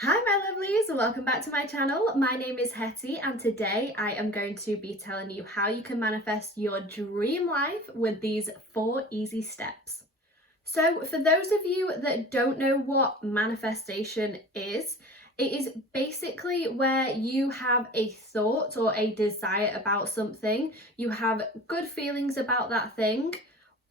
Hi my lovelies, welcome back to my channel. My name is Hetty and today I am going to be telling you how you can manifest your dream life with these 4 easy steps. So for those of you that don't know what manifestation is, it is basically where you have a thought or a desire about something, you have good feelings about that thing,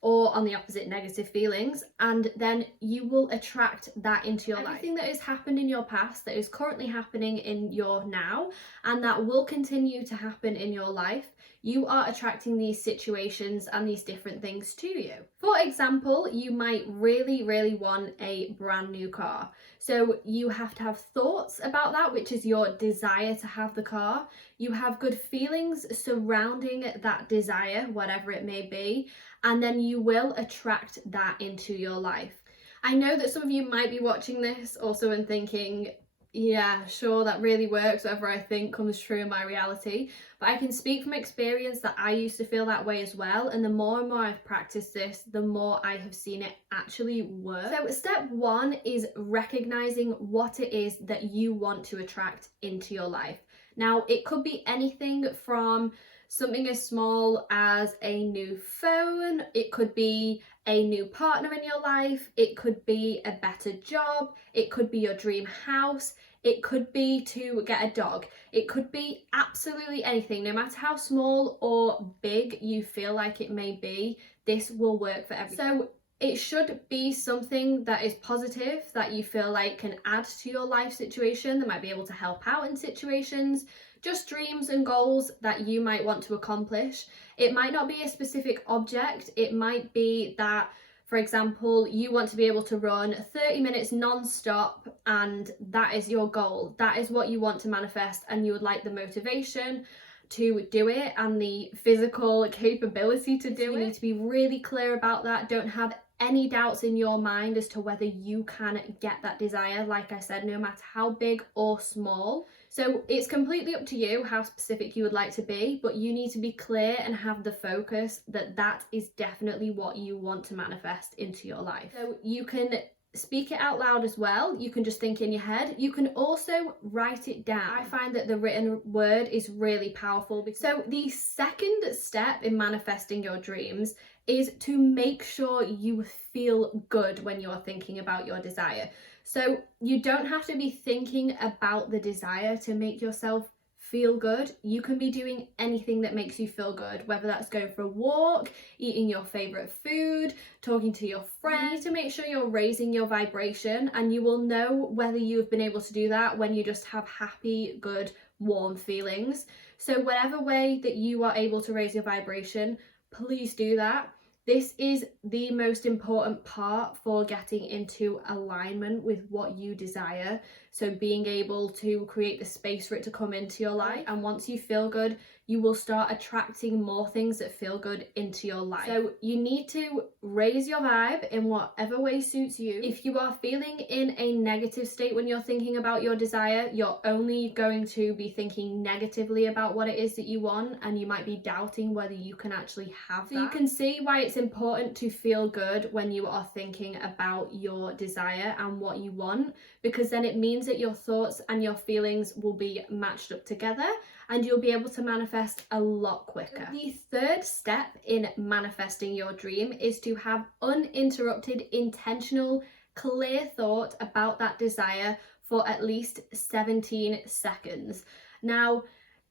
or on the opposite, negative feelings, and then you will attract that into your life. Everything that has happened in your past, that is currently happening in your now, and that will continue to happen in your life, you are attracting these situations and these different things to you. For example, you might really want a brand new car. So you have to have thoughts about that, which is your desire to have the car. You have good feelings surrounding that desire, whatever it may be, and then you will attract that into your life. I know that some of you might be watching this also and thinking, yeah, sure, that really works, whatever I think comes true in my reality. But I can speak from experience that I used to feel that way as well, and the more and more I've practiced this, the more I have seen it actually work. So step 1 is recognizing what it is that you want to attract into your life. Now, it could be anything from something as small as a new phone, it could be a new partner in your life, it could be a better job, it could be your dream house, it could be to get a dog, it could be absolutely anything. No matter how small or big you feel like it may be, this will work for everyone. So it should be something that is positive, that you feel like can add to your life situation, that might be able to help out in situations, just dreams and goals that you might want to accomplish. It might not be a specific object, it might be that, for example, you want to be able to run 30 minutes non-stop and that is your goal. That is what you want to manifest, and you would like the motivation to do it and the physical capability to do it. You need to be really clear about that. Don't have any doubts in your mind as to whether you can get that desire, like I said, no matter how big or small. So it's completely up to you how specific you would like to be, but you need to be clear and have the focus that that is definitely what you want to manifest into your life. So you can speak it out loud as well. You can just think in your head. You can also write it down. I find that the written word is really powerful. So the second step in manifesting your dreams is to make sure you feel good when you're thinking about your desire. So you don't have to be thinking about the desire to make yourself feel good. You can be doing anything that makes you feel good, whether that's going for a walk, eating your favorite food, talking to your friends. You need to make sure you're raising your vibration, and you will know whether you've been able to do that when you just have happy, good, warm feelings. So whatever way that you are able to raise your vibration, please do that. This is the most important part for getting into alignment with what you desire. So being able to create the space for it to come into your life. And once you feel good, you will start attracting more things that feel good into your life. So you need to raise your vibe in whatever way suits you. If you are feeling in a negative state when you're thinking about your desire, you're only going to be thinking negatively about what it is that you want, and you might be doubting whether you can actually have that. So you can see why it's important to feel good when you are thinking about your desire and what you want, because then it means that your thoughts and your feelings will be matched up together and you'll be able to manifest a lot quicker. The third step in manifesting your dream is to have uninterrupted, intentional, clear thought about that desire for at least 17 seconds. Now,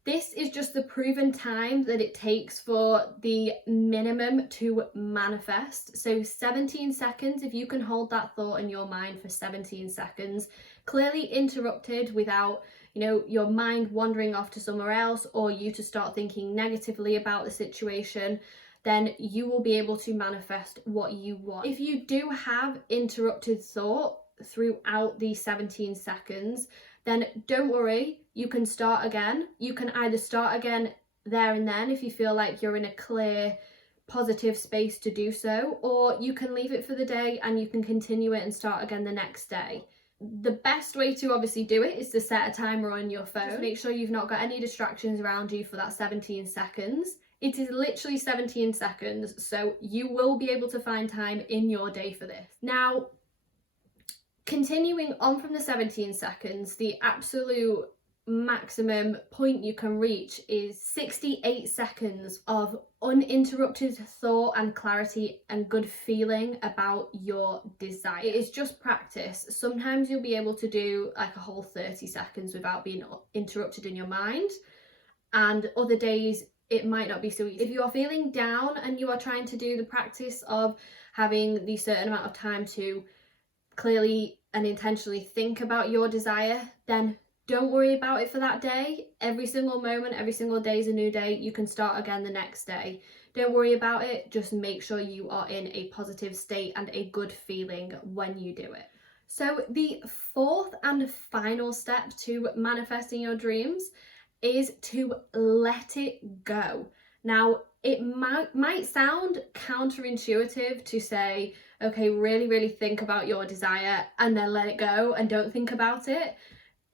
this is just the proven time that it takes for the minimum to manifest. So 17 seconds, if you can hold that thought in your mind for 17 seconds, clearly interrupted without, your mind wandering off to somewhere else or you to start thinking negatively about the situation, then you will be able to manifest what you want. If you do have interrupted thought throughout the 17 seconds, then don't worry, you can start again. You can either start again there and then if you feel like you're in a clear, positive space to do so, or you can leave it for the day and you can continue it and start again the next day. The best way to obviously do it is to set a timer on your phone. Just make sure you've not got any distractions around you for that 17 seconds. It is literally 17 seconds, so you will be able to find time in your day for this. Now, Continuing on from the 17 seconds, the absolute maximum point you can reach is 68 seconds of uninterrupted thought and clarity and good feeling about your desire. It is just practice. Sometimes you'll be able to do like a whole 30 seconds without being interrupted in your mind, and other days it might not be so easy. If you are feeling down and you are trying to do the practice of having the certain amount of time to clearly and intentionally think about your desire, then don't worry about it for that day. Every single moment, every single day is a new day. You can start again the next day. Don't worry about it. Just make sure you are in a positive state and a good feeling when you do it. So the fourth and final step to manifesting your dreams is to let it go. Now, it might sound counterintuitive to say, okay, really think about your desire and then let it go and don't think about it.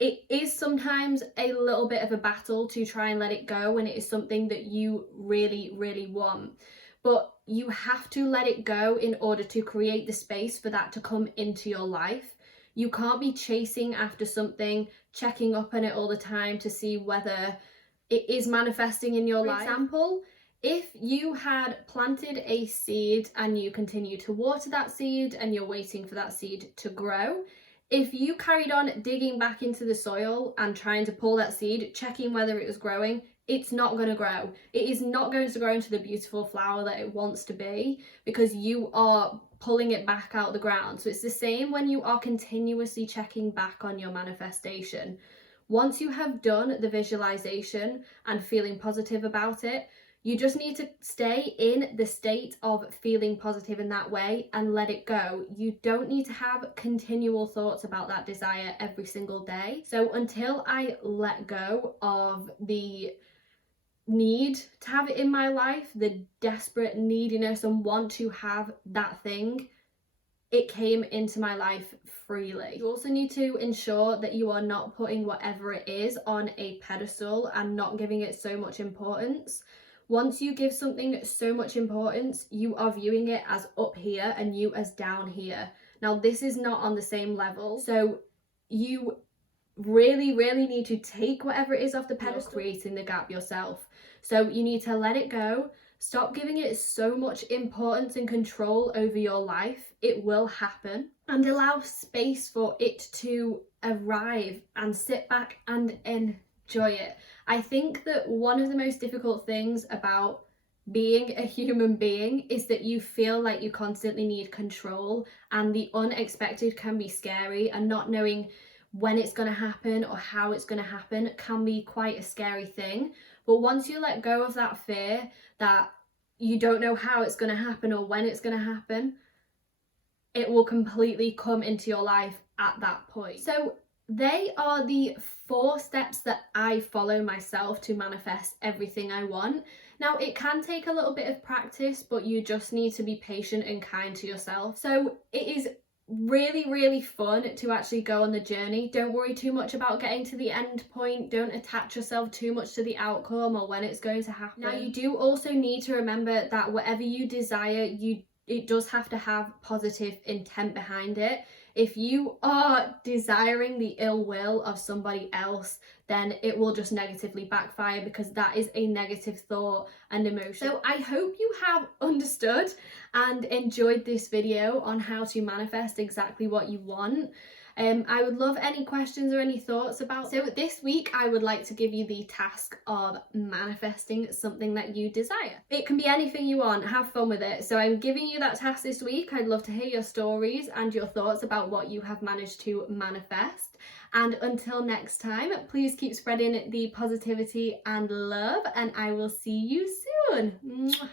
It is sometimes a little bit of a battle to try and let it go when it is something that you really want. But you have to let it go in order to create the space for that to come into your life. You can't be chasing after something, checking up on it all the time to see whether it is manifesting in your life. For example, if you had planted a seed and you continue to water that seed and you're waiting for that seed to grow, if you carried on digging back into the soil and trying to pull that seed, checking whether it was growing, it's not going to grow. It is not going to grow into the beautiful flower that it wants to be because you are pulling it back out of the ground. So it's the same when you are continuously checking back on your manifestation. Once you have done the visualization and feeling positive about it, you just need to stay in the state of feeling positive in that way and let it go. You don't need to have continual thoughts about that desire every single day. So until I let go of the need to have it in my life, the desperate neediness and want to have that thing, it came into my life freely. You also need to ensure that you are not putting whatever it is on a pedestal and not giving it so much importance. Once you give something so much importance, you are viewing it as up here and you as down here. Now, this is not on the same level. So you really need to take whatever it is off the pedestal, creating the gap yourself. So you need to let it go. Stop giving it so much importance and control over your life. It will happen. And allow space for it to arrive and sit back and enjoy it. I think that one of the most difficult things about being a human being is that you feel like you constantly need control, and the unexpected can be scary, and not knowing when it's going to happen or how it's going to happen can be quite a scary thing. But once you let go of that fear that you don't know how it's going to happen or when it's going to happen, it will completely come into your life at that point. So they are the 4 steps that I follow myself to manifest everything I want. Now, it can take a little bit of practice, but you just need to be patient and kind to yourself. So it is really fun to actually go on the journey. Don't worry too much about getting to the end point. Don't attach yourself too much to the outcome or when it's going to happen. Now, you do also need to remember that whatever you desire, it does have to have positive intent behind it. If you are desiring the ill will of somebody else, then it will just negatively backfire, because that is a negative thought and emotion. So I hope you have understood and enjoyed this video on how to manifest exactly what you want. I would love any questions or any thoughts about. So this week I would like to give you the task of manifesting something that you desire. It can be anything you want. Have fun with it. So I'm giving you that task this week. I'd love to hear your stories and your thoughts about what you have managed to manifest. And until next time, please keep spreading the positivity and love, and I will see you soon. Mwah.